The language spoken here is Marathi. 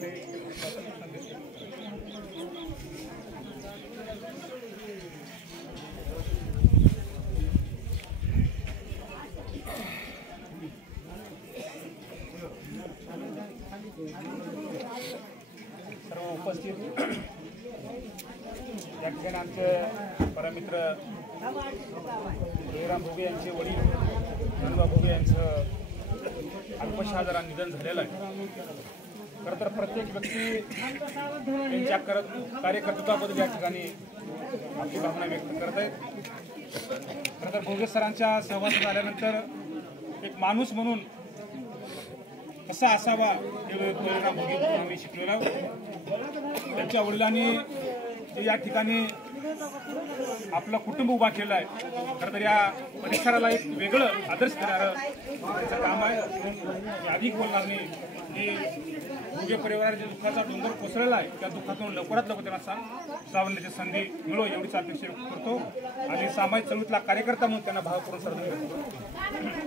सर्व उपस्थित या ठिकाणी आमचे परमित्र जयराम भोगे यांचे वडील नानबा भोगे यांचं अल्पशा आजाराने निधन झालेलं आहे। खरं तर प्रत्येक व्यक्ती त्यांच्या कार्यकर्तृत्वाबद्दल या ठिकाणी आपली भावना व्यक्त करत आहेत। खरं तर भोगे सरांच्या सहवासात आल्यानंतर एक माणूस म्हणून कसा असावा हे जयराम भोगे आम्ही शिकलेलो आहोत। त्यांच्या वडिलांनी या ठिकाणी आपलं कुटुंब उभा केलं आहे। खरं तर या परिसराला एक वेगळं आदर्श देणारं त्यांचं काम आहे। म्हणून अधिक बोलणार नाही की भोगे परिवाराच्या दुःखाचा डोंगर कोसळलेला आहे, त्या दुःखातून लवकरात लवकर त्यांना सावरण्याची संधी मिळो एवढीच अपेक्षा व्यक्त करतो आणि सामाजिक चळवळीतला कार्यकर्ता म्हणून त्यांना भावपूर्ण श्रद्धांजली देतो।